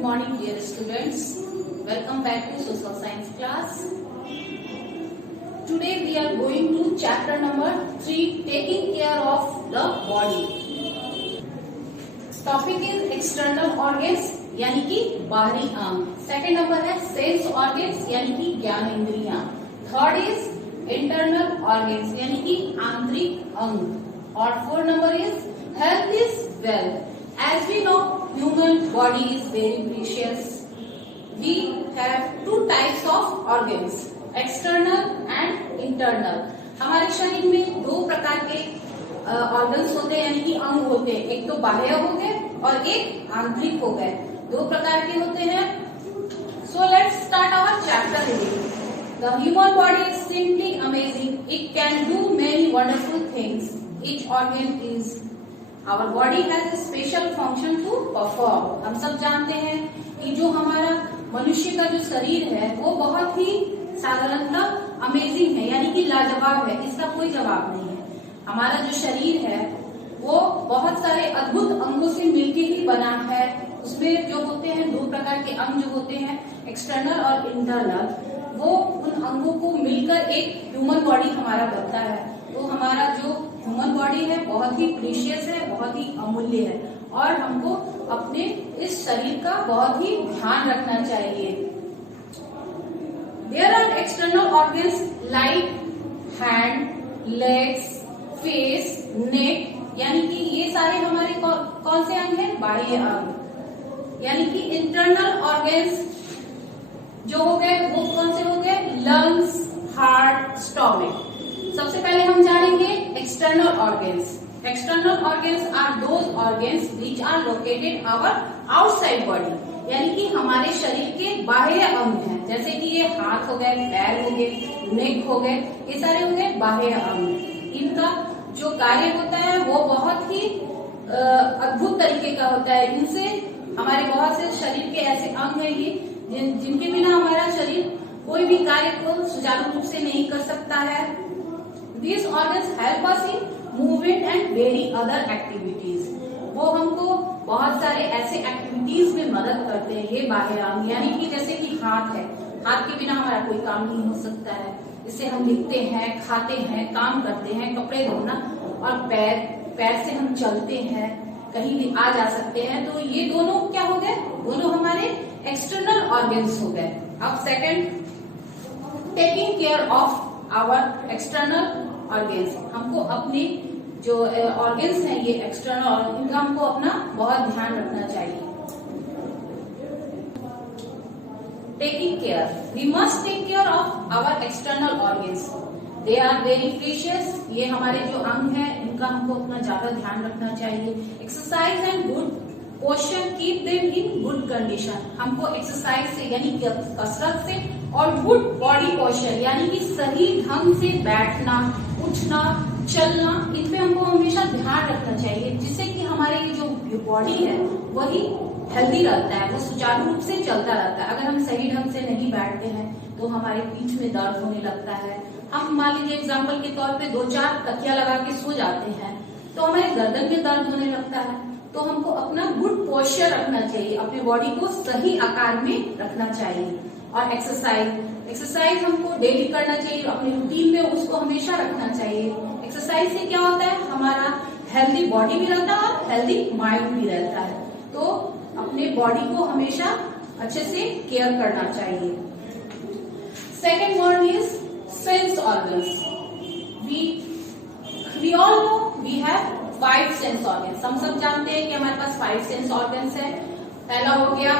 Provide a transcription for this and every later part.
Good morning, dear students. Welcome back to social science class. Today we are going to chapter number 3, taking care of the body. Topic is external organs यानी कि बाहरी अंग. Second number है sense organs यानी कि ज्ञान इंद्रियां. Third is internal organs यानी कि आंतरिक अंग. और fourth number is health is wealth. As we know, human body is very precious. We have two types of organs, external and internal. हमारे शरीर में दो प्रकार के ऑर्गन्स होते हैं यानी कि अंग होते हैं. एक तो बाह्य हो गए और एक आंतरिक हो गए. दो प्रकार के होते हैं. So let's start our chapter reading. The human body is simply amazing. It can do many wonderful things. Each organ is Our body has a special function to perform. हम सब जानते हैं कि जो हमारा मनुष्य का जो शरीर है वो बहुत ही साधारणतः अमेजिंग है यानी कि लाजवाब है. इसका कोई जवाब नहीं है. हमारा जो शरीर है वो बहुत सारे अद्भुत अंगों से मिलकर ही बना है. उसमें जो होते हैं दो प्रकार के अंग जो होते हैं एक्सटर्नल और इंटरनल, वो उन अंगों को मिलकर एक ह्यूमन बॉडी हमारा बनता है. तो हमारा जो ह्यूमन बॉडी है बहुत ही प्रीशियस है, बहुत ही अमूल्य है और हमको अपने इस शरीर का बहुत ही ध्यान रखना चाहिए. There are external organs like hand, legs, face, neck. यानी कि ये सारे हमारे कौन से अंग हैं? बाह्य अंग. यानी कि इंटरनल ऑर्गन्स जो हो गए वो कौन से हो गए? Lungs, heart, stomach. सबसे पहले हम जानेंगे external organs. External organs are those organs which are located our outside body. यानी कि हमारे शरीर के बाह्य अंग हैं. जैसे कि ये हाथ हो गए, पैर हो गए, नेक हो गए, ये सारे हो गए बाह्य अंग. इनका जो कार्य होता है वो बहुत ही अद्भुत तरीके का होता है. इनसे हमारे बहुत से शरीर के ऐसे अंग है ये जिनके बिना हमारा शरीर कोई भी कार्य को सुचारू रूप से नहीं कर सकता है. These organs help us in movement and very other activities. वो हमको बहुत सारे ऐसे एक्टिविटीज में मदद करते हैं ये बाह्य अंग. यानी कि जैसे कि हाथ है, हाथ के बिना हमारा कोई काम नहीं हो सकता है. इससे हम लिखते हैं, खाते हैं, काम करते हैं, कपड़े धोना. और पैर से हम चलते हैं, कहीं भी आ जा सकते हैं. तो ये दोनों क्या हो गए? दोनों हमारे एक्सटर्नल ऑर्गन्स हो गए. अब second, taking care of our external organs. हमको अपने जो ऑर्गन्स हैं ये एक्सटर्नल, इनका हमको अपना बहुत ध्यान रखना चाहिए. Taking care, we must take care of our external organs. They are very precious. ये हमारे जो अंग हैं इनका हमको अपना ज्यादा ध्यान रखना चाहिए. Exercise and good posture keep them in good condition. हमको एक्सरसाइज से यानी कसरत से और गुड बॉडी पोस्चर यानी कि सही ढंग से बैठना, उठना, चलना, इन पे हमको हमेशा ध्यान रखना चाहिए जिससे कि हमारे जो बॉडी है वही हेल्दी रहता है, वो सुचारू रूप से चलता रहता है. अगर हम सही ढंग से नहीं बैठते हैं तो हमारे पीठ में दर्द होने लगता है. हम मान लीजिए एग्जाम्पल के तौर पे 2-4 तकिया लगा के सो जाते हैं तो हमारे गर्दन में दर्द होने लगता है. तो हमको अपना गुड पोस्चर रखना चाहिए, अपने बॉडी को सही आकार में रखना चाहिए. और एक्सरसाइज हमको डेली करना चाहिए, अपनी रूटीन में उसको हमेशा रखना चाहिए. एक्सरसाइज से क्या होता है? हमारा हेल्दी बॉडी भी रहता है और हेल्दी माइंड भी रहता है. तो अपने बॉडी को हमेशा अच्छे से केयर करना चाहिए. Second one is sense organs. We all know we have 5 sense organs. हम सब जानते हैं कि हमारे पास 5 सेंस ऑर्गन्स है. पहला हो गया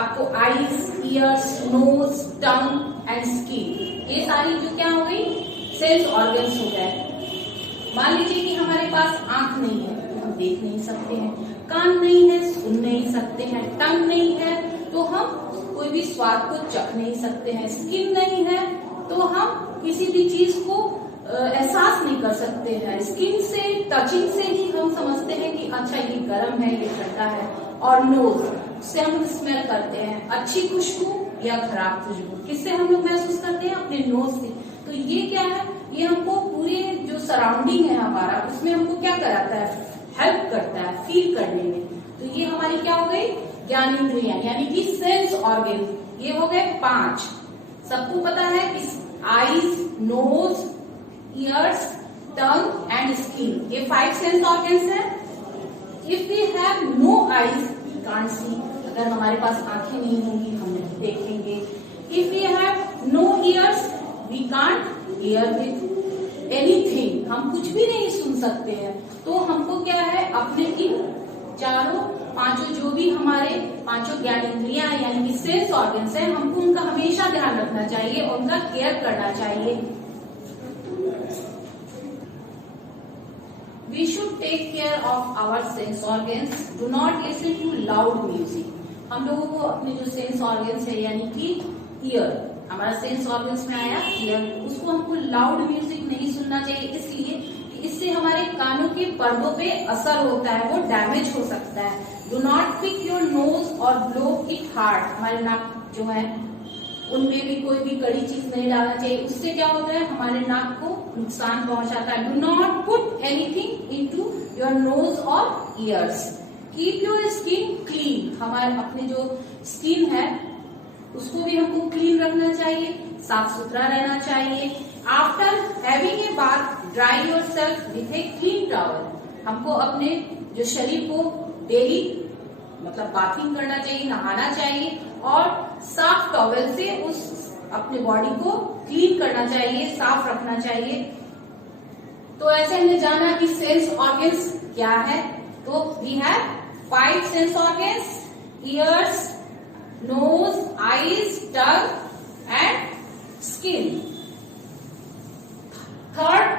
आपको eyes, ears, nose, tongue and skin. ये सारी जो क्या हो गई? सेंस ऑर्गन्स हो गए. मान लीजिए कि हमारे पास आंख नहीं है तो हम देख नहीं सकते हैं, कान नहीं है सुन नहीं सकते हैं, टंग नहीं है तो हम कोई भी स्वाद को चख नहीं सकते हैं, स्किन नहीं है तो हम किसी भी चीज को एहसास नहीं कर सकते हैं. स्किन से, टचिंग से ही हम समझते हैं कि अच्छा ये गर्म है, ये ठंडा है. और नोज से हम स्मेल करते हैं, अच्छी खुशबू या खराब खुशबू किससे हम लोग महसूस करते हैं? अपने नोज से. तो ये क्या है? ये हमको पूरे जो सराउंडिंग है हमारा उसमें हमको क्या कराता है? हेल्प करता है फील करने में. तो ये हमारी क्या हो गई? ज्ञानेंद्रियां यानी कि सेंस ऑर्गन, ये हो गए 5। सबको पता है कि eyes, nose, ears, tongue and skin, ये 5 सेंस ऑर्गन्स है। If we have no eyes we can't see, अगर हमारे पास आंखें नहीं होंगी हम नहीं देखेंगे। If we have no ears we can't hear with anything, हम कुछ भी नहीं सुन सकते हैं। तो हमको क्या है, अपने इन चारों पांचों जो भी हमारे पांचों ज्ञानेंद्रियां यानी कि सेंस ऑर्गन्स हैं, हमको उनका हमेशा ध्यान रखना चाहिए और उनका केयर करना चाहिए। We should take care of our sense organs. Do not listen to loud music. हम लोगों को अपने जो सेंस ऑर्गन्स है यानी कि ईयर, हमारा सेंस ऑर्गन्स में आया ईयर, उसको हमको लाउड म्यूजिक नहीं सुनना चाहिए, इसलिए कि इससे हमारे कानों के पर्दों पे असर होता है, वो डैमेज हो सकता है। Do not pick your nose or blow it hard, हमारे नाक जो है उनमें भी कोई भी कड़ी चीज नहीं डालना चाहिए, उससे क्या होता है हमारे नाक को नुकसान पहुंचाता है। Do not put anything into your nose और ears. Keep your skin clean, हमारे अपने जो स्किन है उसको भी हमको क्लीन रखना चाहिए, साफ सुथरा रहना चाहिए। After having a bath dry your self with a clean towel, हमको अपने जो शरीर को डेली मतलब बाथिंग करना चाहिए, नहाना चाहिए और साफ टॉवल से उस अपने बॉडी को क्लीन करना चाहिए, साफ रखना चाहिए। तो ऐसे हमने जाना कि सेंस ऑर्गन्स क्या है। तो we have 5 sense organs, ears, nose, eyes, tongue and skin. Third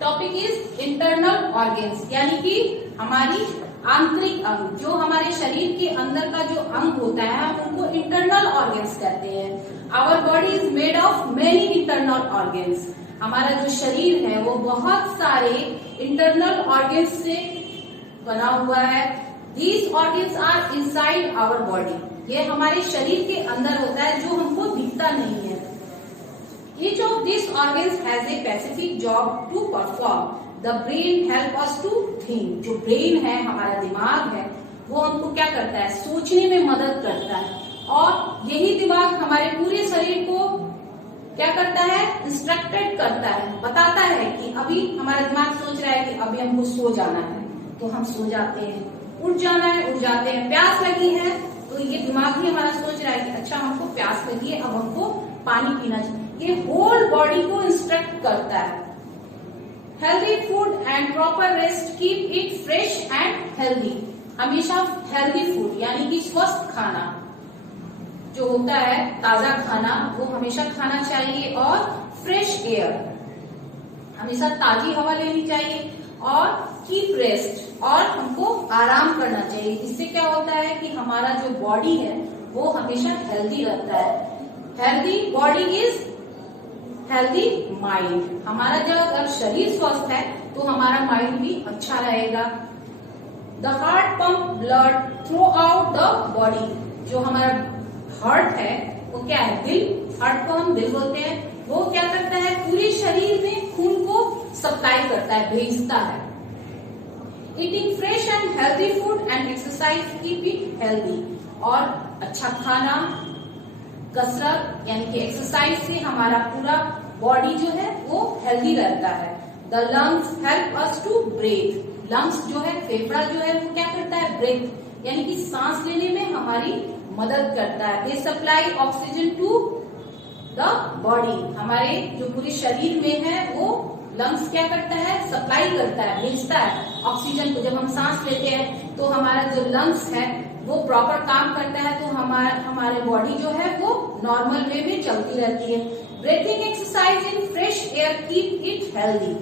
topic is internal organs यानी कि हमारी आंतरिक अंग, जो हमारे शरीर के अंदर का जो अंग होता है हम उनको इंटरनल ऑर्गन्स कहते हैं। Our body is made of many internal organs, हमारा जो शरीर है वो बहुत सारे इंटरनल ऑर्गन्स से बना हुआ है। These organs are inside our body, ये हमारे शरीर के अंदर होता है जो हमको दिखता नहीं है। Each of this organs has a specific job to perform. The brain help us to think, जो ब्रेन है हमारा दिमाग है वो हमको क्या करता है, सोचने में मदद करता है, और यही दिमाग हमारे पूरे शरीर को क्या करता है, इंस्ट्रक्टेड करता है, बताता है कि अभी हमारा दिमाग सोच रहा है कि अभी हमको सो जाना है तो हम सो जाते हैं, उठ जाना है उठ जाते हैं, प्यास लगी है तो ये दिमाग ही हमारा सोच रहा है कि अच्छा हमको प्यास लगी है अब हमको पानी पीना चाहिए। ये होल बॉडी को इंस्ट्रक्ट करता है। Healthy food and proper rest keep it fresh and healthy, हमेशा हेल्दी फूड यानी कि स्वस्थ खाना जो होता है, ताजा खाना वो हमेशा खाना चाहिए, और फ्रेश एयर, हमेशा ताजी हवा लेनी चाहिए, और कीप रेस्ट, और हमको आराम करना चाहिए। इससे क्या होता है कि हमारा जो बॉडी है वो हमेशा हेल्दी रहता है। Healthy body is healthy mind, हमारा जब अगर शरीर स्वस्थ है तो हमारा माइंड भी अच्छा रहेगा। The heart pump blood through out the body, जो हमारा हार्ट है वो क्या है, दिल, हार्ट को हम दिल बोलते हैं, वो क्या करता है पूरे शरीर में खून को सप्लाई करता है, भेजता है। Eating fresh and healthy food and exercise keep it healthy, और अच्छा खाना, कसरत यानी कि एक्सरसाइज से हमारा पूरा बॉडी जो है वो हेल्दी रहता है। The lungs help us to breathe, lungs जो है फेफड़ा जो है वो क्या करता है, ब्रीथ यानी कि सांस लेने में हमारी मदद करता है। They supply oxygen to the body, हमारे जो पूरे शरीर में है वो लंग्स क्या करता है, सप्लाई करता है, भेजता है ऑक्सीजन को। जब हम सांस लेते हैं तो हमारा जो लंग्स है वो प्रॉपर काम करता है, तो हमारे बॉडी जो है वो नॉर्मल वे में चलती रहती है। Breathing exercise in fresh air keep it healthy,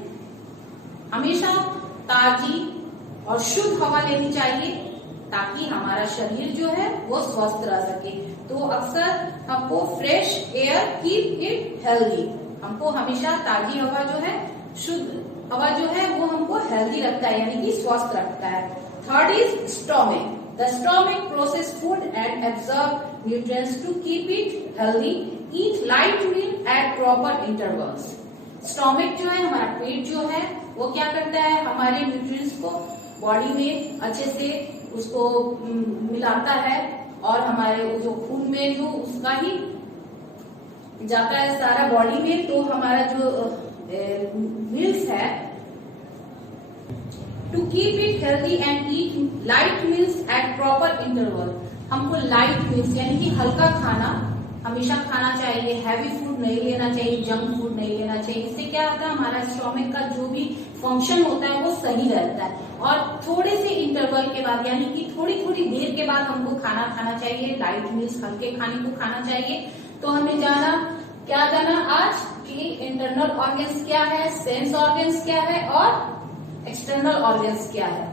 हमेशा ताजी और शुद्ध हवा लेनी चाहिए ताकि हमारा शरीर जो है वो स्वस्थ रह सके। तो अक्सर हमको fresh air keep it healthy, हमको हमेशा ताजी हवा जो है, शुद्ध हवा जो है वो हमको हेल्दी रखता है यानी कि स्वस्थ रखता है। Third is stomach, the stomach process food and absorb nutrients to keep it healthy. Eat light meal at proper intervals, stomach जो है हमारा पेट जो है वो क्या करता है, हमारे न्यूट्रिएंट्स को बॉडी में अच्छे से उसको मिलाता है और हमारे जो खून में जो उसका ही जाता है सारा बॉडी में। तो हमारा जो मील्स है, to keep it healthy and eat light meals at proper interval. हमको लाइट मील्स यानी कि हल्का खाना हमेशा खाना चाहिए, हैवी फूड नहीं लेना चाहिए, जंक फूड नहीं लेना चाहिए। इससे क्या होता है, हमारा स्टोमक का जो भी फंक्शन होता है वो सही रहता है। और थोड़े से इंटरवल के बाद यानी कि थोड़ी थोड़ी देर के बाद हमको खाना खाना चाहिए, लाइट मील्स हल्के खाने को खाना चाहिए। तो हमें क्या जाना आज कि इंटरनल ऑर्गन्स क्या है, सेंस ऑर्गन्स क्या है और एक्सटर्नल ऑर्गन्स क्या है।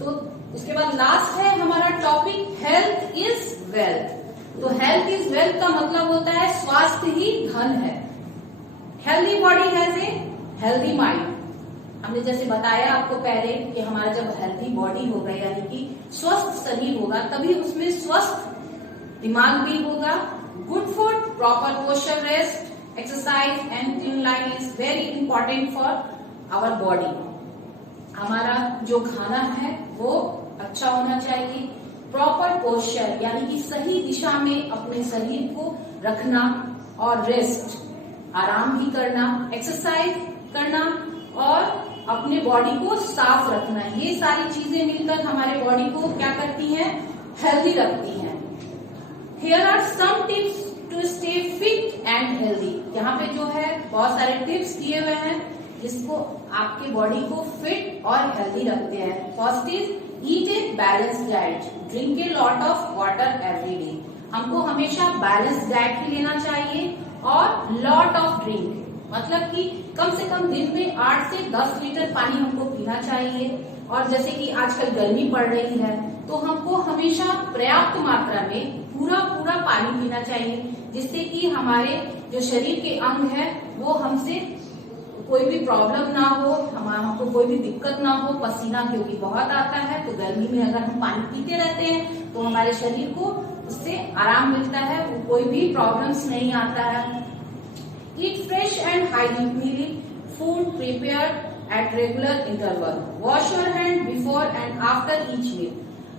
तो उसके बाद लास्ट है हमारा टॉपिक हेल्थ इज वेल्थ। तो हेल्थ इज वेल्थ का मतलब होता है स्वास्थ्य ही धन है। Healthy body has a healthy mind. हमने जैसे बताया आपको पहले कि हमारा जब हेल्दी बॉडी होगा यानी कि स्वस्थ शरीर होगा तभी उसमें स्वस्थ दिमाग भी होगा। Good food, proper posture, rest, exercise and clean life is very important for our body. हमारा जो खाना है वो अच्छा होना चाहिए। प्रॉपर पोस्चर यानी कि सही दिशा में अपने शरीर को रखना और रेस्ट आराम भी करना, एक्सरसाइज करना और अपने बॉडी को साफ रखना। ये सारी चीजें मिलकर हमारे बॉडी को क्या करती हैं, हेल्दी रखती हैं। Here are some tips to stay fit and healthy. यहाँ पे जो है बहुत सारे टिप्स दिए हुए हैं जिसको आपके बॉडी को फिट और हेल्दी रखते हैं। First is eat a balance diet, drink a lot of water every day. हमको हमेशा बैलेंस डाइट ही लेना चाहिए और लॉट ऑफ ड्रिंक मतलब कि कम से कम दिन में 8 से 10 लीटर पानी हमको पीना चाहिए। और जैसे कि आजकल गर्मी पड़ रही है तो हमको हमेशा पर्याप्त मात्रा में पूरा पानी पीना चाहिए जिससे कि हमारे जो शरीर के अंग है वो हमसे कोई भी प्रॉब्लम ना हो, हमको कोई भी दिक्कत ना हो। पसीना क्योंकि बहुत आता है तो गर्मी में अगर हम पानी पीते रहते हैं तो हमारे शरीर को उससे आराम मिलता है, वो कोई भी प्रॉब्लम्स नहीं आता है। Eat fresh and hygienic food prepared at regular interval. Wash your hand before and after each meal.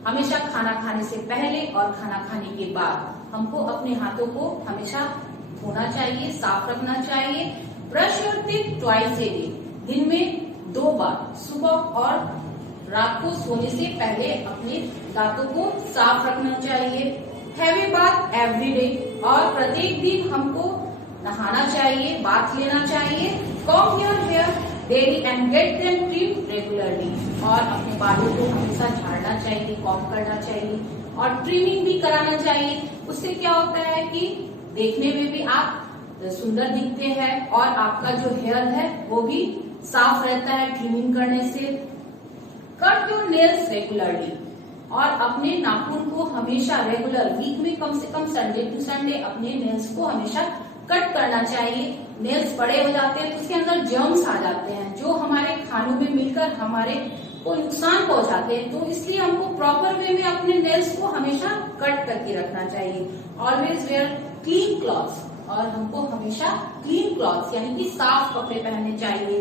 हमेशा खाना खाने से पहले और खाना खाने के बाद हमको अपने हाथों को हमेशा धोना चाहिए, साफ रखना चाहिए। Brush your teeth twice a day. दिन में 2 बार, सुबह और रात को सोने से पहले अपने दांतों को साफ रखना चाहिए। Have a bath every day. और प्रत्येक दिन हमको नहाना चाहिए, बाथ लेना चाहिए। Comb your hair daily and get them trim regularly. और अपने बालों को हमेशा झाड़ना चाहिए, कॉम्ब करना चाहिए और ट्रिमिंग भी कराना चाहिए। उससे क्या होता है कि देखने में भी आप सुंदर दिखते हैं और आपका जो हेयर है वो भी साफ रहता है ट्रिमिंग करने से। Cut your nails regularly. और अपने नाखून को हमेशा रेगुलर वीक में कम से कम संडे टू संडे अपने नेल्स को हमेशा कट करना चाहिए। नेल्स बड़े हो जाते हैं तो उसके अंदर जर्म्स आ जाते हैं जो हमारे खानों में मिलकर हमारे को नुकसान पहुंचाते हैं। तो इसलिए हमको प्रॉपर वे में अपने नेल्स को हमेशा कट करके रखना चाहिए। Always wear clean clothes. और हमको हमेशा क्लीन क्लॉथ्स यानी कि साफ कपड़े पहनने चाहिए।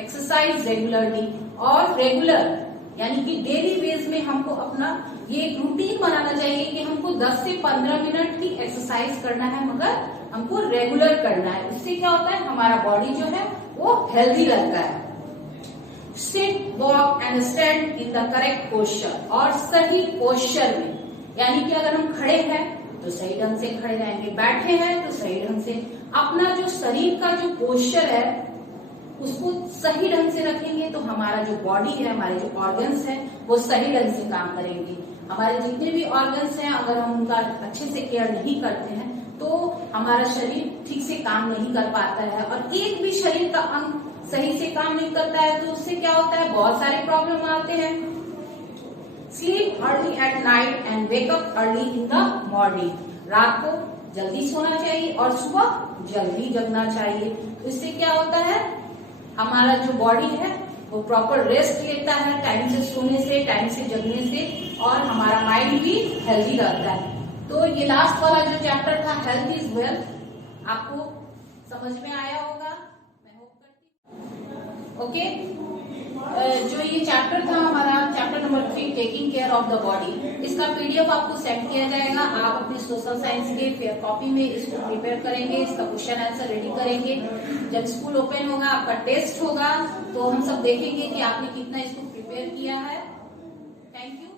Exercise regularly. और रेगुलर यानी कि डेली बेस में हमको अपना ये एक रूटीन बनाना चाहिए कि हमको 10 से 15 मिनट की एक्सरसाइज करना है, मगर हमको रेगुलर करना है। इससे क्या होता है, हमारा बॉडी जो है वो हेल्दी रहता है। Sit, walk and stand in the correct posture. और सही पोस्चर में यानी कि अगर हम खड़े हैं तो सही ढंग से खड़े रहेंगे, बैठे हैं तो सही ढंग से अपना जो शरीर का जो पोस्चर है उसको सही ढंग से रखेंगे तो हमारा जो बॉडी है, हमारे जो ऑर्गन्स हैं वो सही ढंग से काम करेंगे। हमारे जितने भी ऑर्गन्स हैं अगर हम उनका अच्छे से केयर नहीं करते हैं तो हमारा शरीर ठीक से काम नहीं कर पाता है। और एक भी शरीर का अंग सही से काम नहीं करता है तो उससे क्या होता है, बहुत सारे प्रॉब्लम आते हैं। Sleep early at night and wake up early in the morning. रात को जल्दी सोना चाहिए और सुबह जल्दी जगना चाहिए। तो इससे क्या होता है, हमारा जो बॉडी है वो प्रॉपर रेस्ट लेता है टाइम से सोने से, टाइम से जगने से, और हमारा माइंड भी हेल्दी रहता है। तो ये लास्ट वाला जो चैप्टर था हेल्थ इज वेल्थ, आपको समझ में आया होगा, मैं होप करती हूँ। ओके। जो ये चैप्टर था हमारा, chapter number 3 taking care of the body, इसका पीडीएफ आपको सेंड किया जाएगा। आप अपनी सोशल साइंस के फेयर कॉपी में इसको प्रिपेयर करेंगे, इसका क्वेश्चन आंसर रेडी करेंगे। जब स्कूल ओपन होगा, आपका टेस्ट होगा, तो हम सब देखेंगे कि आपने कितना इसको प्रिपेयर किया है। Thank you.